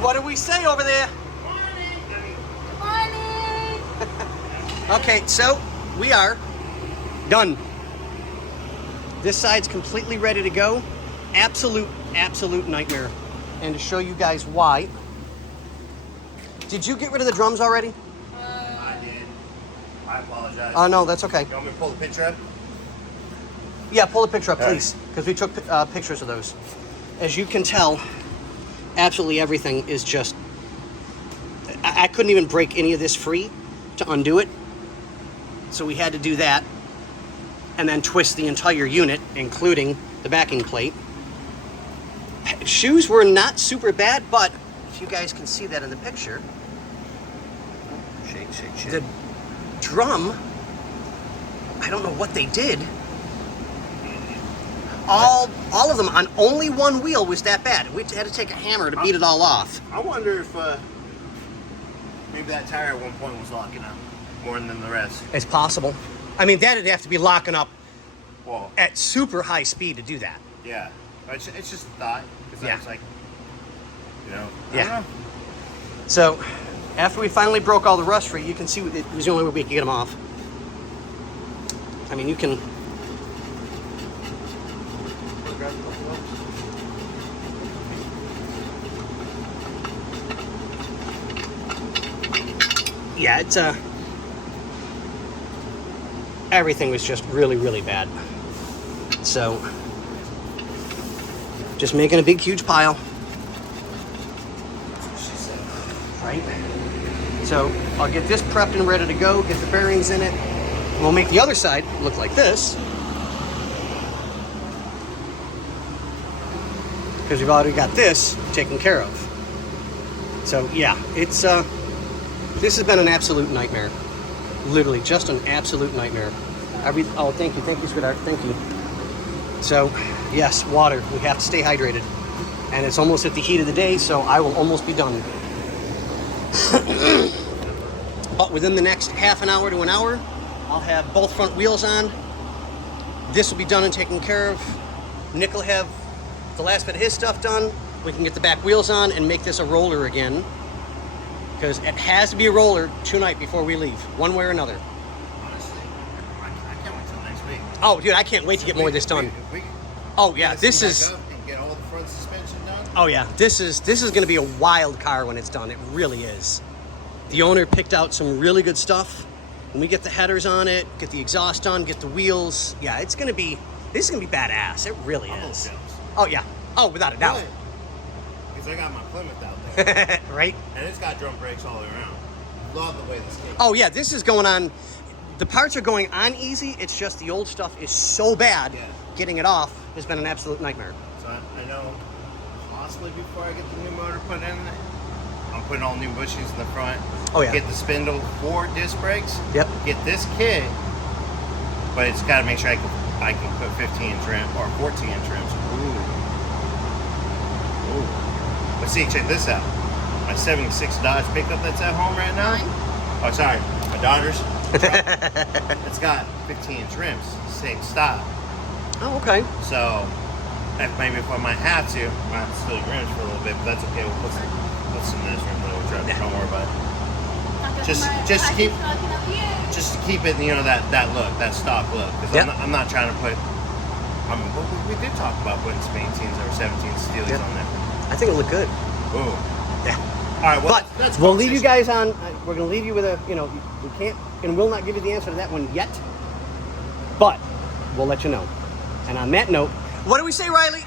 What do we say over there? Morning. Okay, so we are done. This side's completely ready to go. Absolute nightmare. And to show you guys why. Did you get rid of the drums already? I did. I apologize. Oh, no, that's okay. You want me to pull the picture up? Yeah, pull the picture up, All right. please, because we took pictures of those. As you can tell, absolutely everything is just... I couldn't even break any of this free to undo it. So we had to do that and then twist the entire unit, including the backing plate. Shoes were not super bad, but if you guys can see that in the picture, Shake, shake, shake. the drum, I don't know what they did. All of them on only one wheel was that bad. We had to take a hammer to beat it all off. I wonder if maybe that tire at one point was locking up more than the rest. It's possible. I mean, that'd have to be locking up Well, at super high speed to do that. yeah. It's just a thought. Because Yeah. I was like, you know, I Yeah. don't know. So, after we finally broke all the rust free, you can see it was the only way we could get them off. I mean, you can... Yeah, it's everything was just really bad. So, just making a big, huge pile. Right? So, I'll get this prepped and ready to go, get the bearings in it. And we'll make the other side look like this. Because we've already got this taken care of. So, yeah, it's... this has been an absolute nightmare. Literally, just an absolute nightmare. Oh, thank you, sweetheart, thank you. So, yes, water. We have to stay hydrated. And it's almost at the heat of the day, so I will almost be done. But within the next half an hour to an hour, I'll have both front wheels on. This will be done and taken care of. Nick will have the last bit of his stuff done. We can get the back wheels on and make this a roller again. Because it has to be a roller tonight before we leave, one way or another. Honestly, I can't wait till next week. Oh, dude, I can't wait to get more of this done. Oh, yeah, this is... And get all the front suspension done. Oh, yeah, this is going to be a wild car when it's done. It really is. The owner picked out some really good stuff. When we get the headers on it, get the exhaust on, get the wheels. Yeah, this is going to be badass. It really I'm is. jealous. Oh, yeah. Oh, without a doubt. Because I got my Plymouth out there. Right? And it's got drum brakes all the way around. Love the way this came. Oh, yeah, this is going on. The parts are going on easy. It's just the old stuff is so bad. Yeah. Getting it off has been an absolute nightmare. So I know possibly before I get the new motor put in, I'm putting all new bushings in the front. Oh, yeah. Get the spindle for disc brakes. Yep. Get this kit, but it's got to make sure I can put 15-inch rim or 14-inch rims. Ooh. But see, check this out. My 76 Dodge pickup that's at home right now. Oh, sorry, my daughter's. It's got 15-inch rims, same style. Oh, okay. So, maybe if I might have to, I might have to steal your rims for a little bit, but that's okay. We'll put some nice rims on the truck. Don't worry about it. Just to keep it, you know, that look, that stock look. Because I'm not trying to put. We did talk about putting some 18s or 17s steelies on there. I think it looked good. Ooh. Yeah. All right. Well, But that's we'll leave you guys on. We're going to leave you with a, we can't and will not give you the answer to that one yet. But we'll let you know. And on that note, what do we say, Riley?